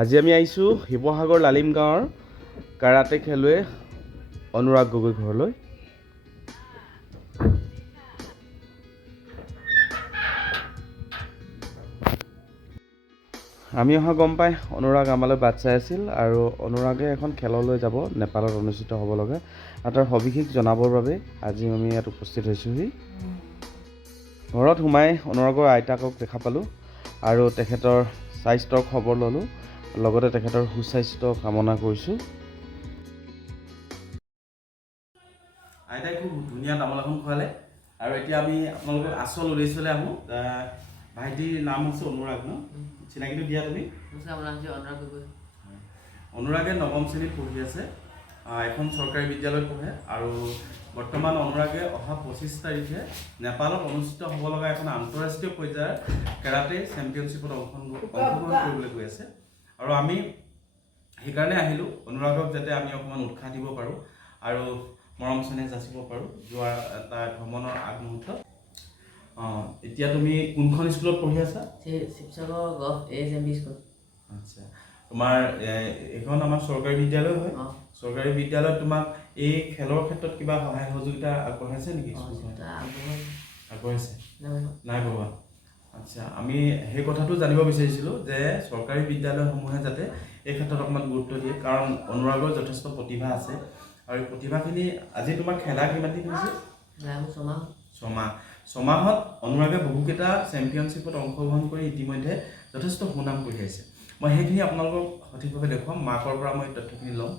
আজি আমি আহিছোঁ শিৱসাগৰ লালিম গাঁৱৰ কাৰাটে খেলুৱৈ অনুৰাগ গগৈ ঘৰলৈ। আমি অহা গম পাই অনুৰাগ আমালৈ বাট চাই আছিল আৰু অনুৰাগে এখন খেললৈ যাব নেপালত অনুষ্ঠিত হ'ব লগা আৰু তাৰ সবিশেষ জনাবৰ বাবে আজি আমি ইয়াত উপস্থিত হৈছোঁহি। ঘৰত সোমাই অনুৰাগৰ আইতাকক দেখা পালোঁ আৰু তেখেতৰ স্বাস্থ্যৰ খবৰ ল'লোঁ, লগতে তেখেতৰ সুস্বাস্থ্য কামনা কৰিছোঁ। আইতাই খুব ধুনীয়া তামোল এখন খোৱালে আৰু এতিয়া আমি আপোনালোকৰ আচল উদ্দেশ্যলৈ আহোঁ। ভাইটিৰ নাম হৈছে অনুৰাগ ন? চিনাকিটো দিয়া তুমি? অনুৰাগে নৱম শ্ৰেণীত পঢ়ি আছে, এখন চৰকাৰী বিদ্যালয়ত পঢ়ে আৰু বৰ্তমান অনুৰাগে অহা 25 তাৰিখে নেপালত অনুষ্ঠিত হ'ব লগা এখন আন্তঃৰাষ্ট্ৰীয় পৰ্যায়ৰ কেৰাটে চেম্পিয়নশ্বিপত অংশগ্ৰহণ কৰিবলৈ গৈ আছে। আৰু আমি সেইকাৰণে আহিলোঁ অনুৰাগক যাতে আমি অকণমান উৎসাহ দিব পাৰোঁ আৰু মৰম চেনেহ যাচিব পাৰোঁ যোৱা এটা ভ্ৰমণৰ আগমুহূৰ্তত। এতিয়া তুমি কোনখন স্কুলত পঢ়ি আছা? Sivasagar gov ASMB school. আচ্ছা, তোমাৰ এইখন আমাৰ চৰকাৰী বিদ্যালয় হয়। চৰকাৰী বিদ্যালয়ত তোমাক এই খেলৰ ক্ষেত্ৰত কিবা সহায় সহযোগিতা আগবঢ়াইছে নেকি? আগবঢ়াইছে? নাই বঢ়োৱা। আচ্ছা, আমি সেই কথাটো জানিব বিচাৰিছিলোঁ যে চৰকাৰী বিদ্যালয়সমূহে যাতে এই ক্ষেত্ৰত অকণমান গুৰুত্ব দিয়ে, কাৰণ অনুৰাগৰ যথেষ্ট প্ৰতিভা আছে আৰু এই প্ৰতিভাখিনি আজি তোমাৰ খেলা কিমান দিন হৈছে? ছমাহত অনুৰাগে বহুকেইটা চেম্পিয়নশ্বিপত অংশগ্ৰহণ কৰি ইতিমধ্যে যথেষ্ট সুনাম কঢ়িয়াইছে। মই সেইখিনি আপোনালোকক সঠিকভাৱে দেখুৱাম, মাকৰ পৰা মই তথ্যখিনি ল'ম।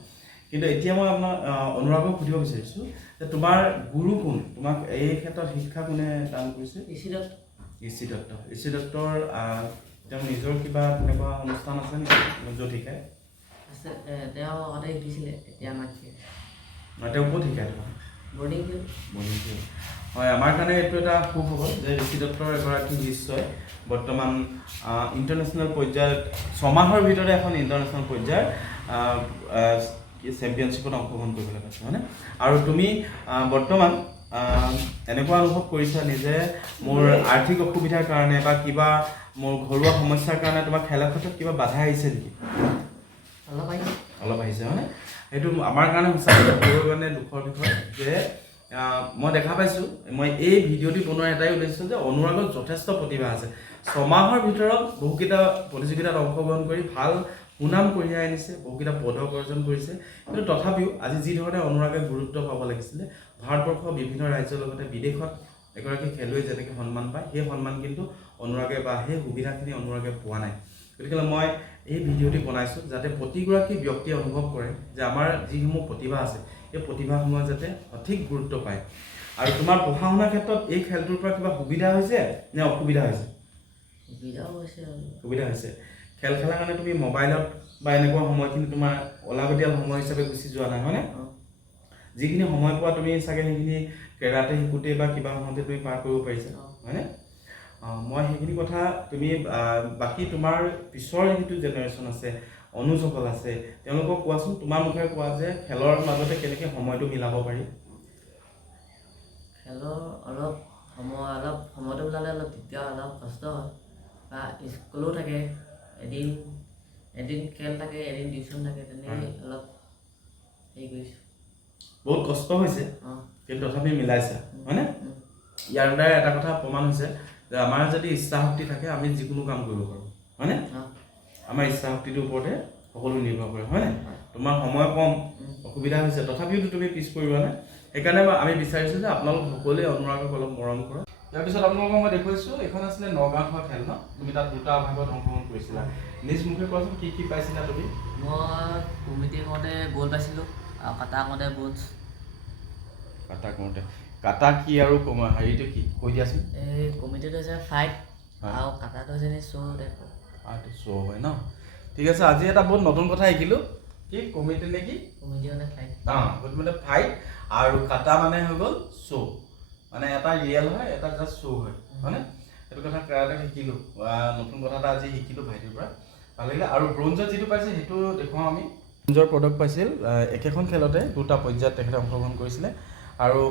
কিন্তু এতিয়া মই আপোনাৰ অনুৰাগক সুধিব বিচাৰিছোঁ যে তোমাৰ গুৰু কোন? তোমাক এই ক্ষেত্ৰত শিক্ষা কোনে দান কৰিছে? ঋষি দত্ত। ঋষি দত্তৰ তেওঁ নিজৰ কিবা তেনেকুৱা অনুষ্ঠান আছে নেকি য'ত শিকায়? তেওঁ আগতে শিকিছিলে, এতিয়া আমাক তেওঁ ক'ত শিকায় তোমাক? Boarding field. হয়, আমাৰ কাৰণে এইটো এটা সুখবৰ যে ঋষি দত্তৰ এগৰাকী শিষ্যই বৰ্তমান ইণ্টাৰনেশ্যনেল পৰ্যায়ত 6 মাহৰ ভিতৰতে এখন ইণ্টাৰনেশ্যনেল পৰ্যায়ৰ চেম্পিয়নশ্বিপত অংশগ্ৰহণ কৰিবলৈ পাইছে, হয়নে? আৰু তুমি বৰ্তমান এনেকুৱা অনুভৱ কৰিছা নিজে মোৰ আৰ্থিক অসুবিধাৰ কাৰণে বা কিবা মোৰ ঘৰুৱা সমস্যাৰ কাৰণে তোমাৰ খেলাৰ ক্ষেত্ৰত কিবা বাধা আহিছে নেকি? অলপ আহিছে, হয়নে? সেইটো আমাৰ কাৰণে সঁচাকৈ সৰুৰ কাৰণে দুখৰ বিষয় যে মই দেখা পাইছোঁ, মই এই ভিডিঅ'টি বনোৱাৰ এটাই উদ্দেশ্য যে অনুৰাগত যথেষ্ট প্ৰতিভা আছে। 6 মাহৰ ভিতৰত বহুকেইটা প্ৰতিযোগিতাত অংশগ্ৰহণ কৰি ভাল সুনাম কঢ়িয়াই আনিছে, বহুকেইটা পদক অৰ্জন কৰিছে। কিন্তু তথাপিও আজি যি ধৰণে অনুৰাগে গুৰুত্ব পাব লাগিছিলে, ভাৰতবৰ্ষৰ বিভিন্ন ৰাজ্যৰ লগতে বিদেশত এগৰাকী খেলুৱৈ যেনেকৈ সন্মান পায়, সেই সন্মান কিন্তু অনুৰাগে বা সেই সুবিধাখিনি অনুৰাগে পোৱা নাই। গতিকে মই এই ভিডিঅ'টি বনাইছোঁ যাতে প্ৰতিগৰাকী ব্যক্তিয়ে অনুভৱ কৰে যে আমাৰ যিসমূহ প্ৰতিভা আছে এই প্ৰতিভাসমূহ যাতে সঠিক গুৰুত্ব পায়। আৰু তোমাৰ পঢ়া শুনাৰ ক্ষেত্ৰত এই খেলটোৰ পৰা কিবা সুবিধা হৈছে নে অসুবিধা হৈছে? সুবিধা হৈছে। খেল খেলাৰ কাৰণে তুমি মোবাইলত বা এনেকুৱা সময়খিনি তোমাৰ অলাগতিয়াল সময় হিচাপে গুচি যোৱা নাই, হয়নে? যিখিনি সময় পোৱা তুমি চাগে সেইখিনি কেৰাটে শিকোঁতে বা কিবা হওঁতে তুমি পাৰ কৰিব পাৰিছা, হয়নে? মই সেইখিনি কথা তুমি বাকী তোমাৰ পিছৰ যিটো জেনেৰেশ্যন আছে, অনুজসকল আছে, তেওঁলোকক কোৱাচোন, তোমাৰ মুখেৰে কোৱা যে খেলৰ মাজতে কেনেকৈ সময়টো মিলাব পাৰি? খেলৰ সময়টো মিলালে তেতিয়া অলপ কষ্ট হয়, বা স্কুলো থাকে, এদিন খেল থাকে, এদিন টিউশ্যন থাকে, তেনেকৈ অলপ হেৰি কৰিছোঁ। বহুত কষ্ট হৈছে কিন্তু তথাপি মিলাইছা, হয়নে? ইয়াৰ দ্বাৰা এটা কথা প্ৰমাণ হৈছে যে আমাৰ যদি ইচ্ছা শক্তি থাকে আমি যিকোনো কাম কৰিব পাৰোঁ, হয়নে? আমাৰ ইচ্ছা শক্তিটোৰ ওপৰতে সকলো নিৰ্ভৰ কৰে, হয়নে? তোমাৰ সময় কম, অসুবিধা হৈছে, তথাপিও তুমি পিছ পৰিবা নাই। সেইকাৰণে আমি বিচাৰিছোঁ যে আপোনালোক সকলোৱে অনুৰাগক অলপ মৰম কৰক। ইয়াৰ পিছত আপোনালোকক মই দেখুৱাইছোঁ, এইখন আছিলে নগাঁৱত হোৱা খেল ন? তুমি তাত দুটা ভাগত অংশগ্ৰহণ কৰিছিলা। নিজ মুখে কোৱাচোন কি পাইছিলা তুমি? মই কমিটি কৰোঁতে গ'ল্ড পাইছিলোঁ আৰু কাটা কৰোঁতে ব্ৰঞ্জ। কাটা কি আৰু হেৰিটো কি কৈ দিয়াচোন। এই কমিটিটো হৈছে ফাইট আৰু কাটাটো হৈছে শ্ব' টাইপৰ। শ্ব' হয় ন? ঠিক আছে, আজি এটা বহুত নতুন কথা শিকিলোঁ। কি কমিটি নে কি? কমিটি মানে ফাইট। মানে ফাইট আৰু কাটা মানে হৈ গ'ল শ্ব', মানে এটা ৰিয়েল হয়, এটা জাষ্ট শ্ব' হয়, হয়নে? সেইটো কথা কেৰাটে শিকিলোঁ, নতুন কথা এটা আজি শিকিলোঁ ভাইটিৰ পৰা, ভাল লাগিলে। আৰু ব্ৰঞ্জত যিটো পাইছে সেইটো দেখুৱাওঁ আমি। ব্ৰঞ্জৰ পদক পাইছিল একেখন খেলতে দুটা পৰ্যায়ত তেখেতে অংশগ্ৰহণ কৰিছিলে। আৰু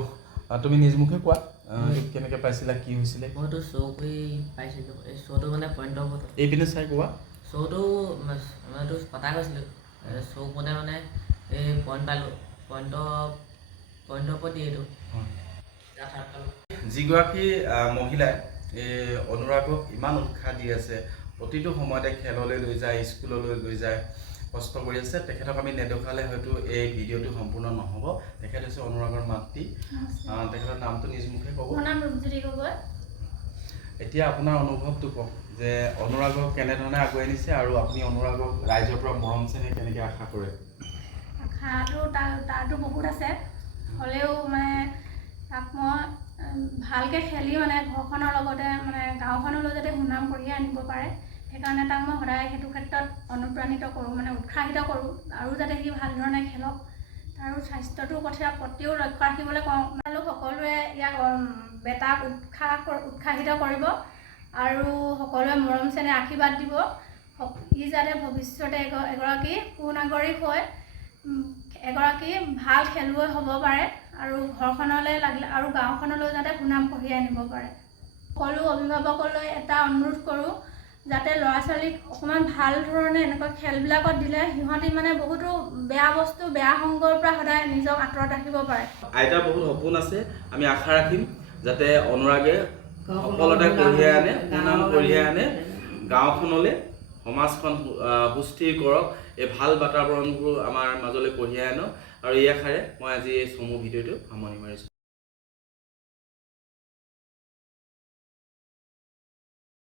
তুমি নিজ মুখে কোৱা কেনেকৈ পাইছিলা, কি হৈছিলে? মইতো শ্ব' কৰি পাইছিলোঁ, এই শ্ব'টো মানে পইণ্টৰ ওপৰত। এইপিনে চাই কোৱা। শ্ব'টো মইতো পতা গৈছিলোঁ শ্ব' মতে মানে এই পইণ্ট পালোঁ পইণ্টৰ ওপৰত দিয়ে এইটো থাৰ্ড পালোঁ। যিগৰাকী মহিলাই এই অনুৰাগক ইমান উৎসাহ দি আছে, প্ৰতিটো সময়তে খেললৈ লৈ যায়, স্কুললৈ লৈ যায়, কষ্ট কৰি আছে, তেখেতক আমি নেদেখালে হয়তো এই ভিডিঅ'টো সম্পূৰ্ণ নহ'ব। তেখেত হৈছে অনুৰাগৰ মাতৃ, তেখেতৰ নামটো নিজ মুখে ক'ব। মোৰ নাম ৰূপজ্যোতি গগৈ। এতিয়া আপোনাৰ অনুভৱটো কওক যে অনুৰাগক কেনেধৰণে আগুৱাই নিছে আৰু আপুনি অনুৰাগক ৰাইজৰ পৰা মৰম চেনেহ কেনেকৈ আশা কৰে? আশাটো তাৰতো বহুত আছে, হ'লেও মানে তাক মই ভালকৈ খেলি মানে ঘৰখনৰ লগতে মানে গাঁওখনলৈ যাতে সুনাম কঢ়িয়াই আনিব পাৰে, সেইকাৰণে তাক মই সদায় সেইটো ক্ষেত্ৰত অনুপ্ৰাণিত কৰোঁ, মানে উৎসাহিত কৰোঁ আৰু যাতে সি ভাল ধৰণে খেলক। আৰু স্বাস্থ্যটোৰ প্ৰতিও লক্ষ্য ৰাখিবলৈ কওঁ। সকলোৱে ইয়াক বেটাক উৎসাহিত কৰিব আৰু সকলোৱে মৰম চেনেহ আশীৰ্বাদ দিব। ই যাতে ভৱিষ্যতে এগৰাকী সুনাগৰিক হৈ এগৰাকী ভাল খেলুৱৈ হ'ব পাৰে আৰু ঘৰখনলৈ লাগিলে আৰু গাঁওখনলৈ যাতে সুনাম কঢ়িয়াই আনিব পাৰে। সকলো অভিভাৱকলৈ এটা অনুৰোধ কৰোঁ যাতে ল'ৰা ছোৱালীক অকণমান ভাল ধৰণে এনেকুৱা খেলবিলাকত দিলে সিহঁতি মানে বহুতো বেয়া বস্তু বেয়া সংগৰ পৰা সদায় নিজক আঁতৰত ৰাখিব পাৰে। আইতাৰ বহুত সপোন আছে, আমি আশা ৰাখিম যাতে অনুৰাগে সফলতা কঢ়িয়াই আনে, সুনাম কঢ়িয়াই আনে, গাঁওখনলৈ সমাজখন সুস্থিৰ কৰক, এই ভাল বাতাবৰণবোৰ আমাৰ মাজলৈ কঢ়িয়াই আনক। আৰু এই আশাৰে মই আজি এই চমু ভিডিঅ'টো সামৰণি মাৰিছোঁ।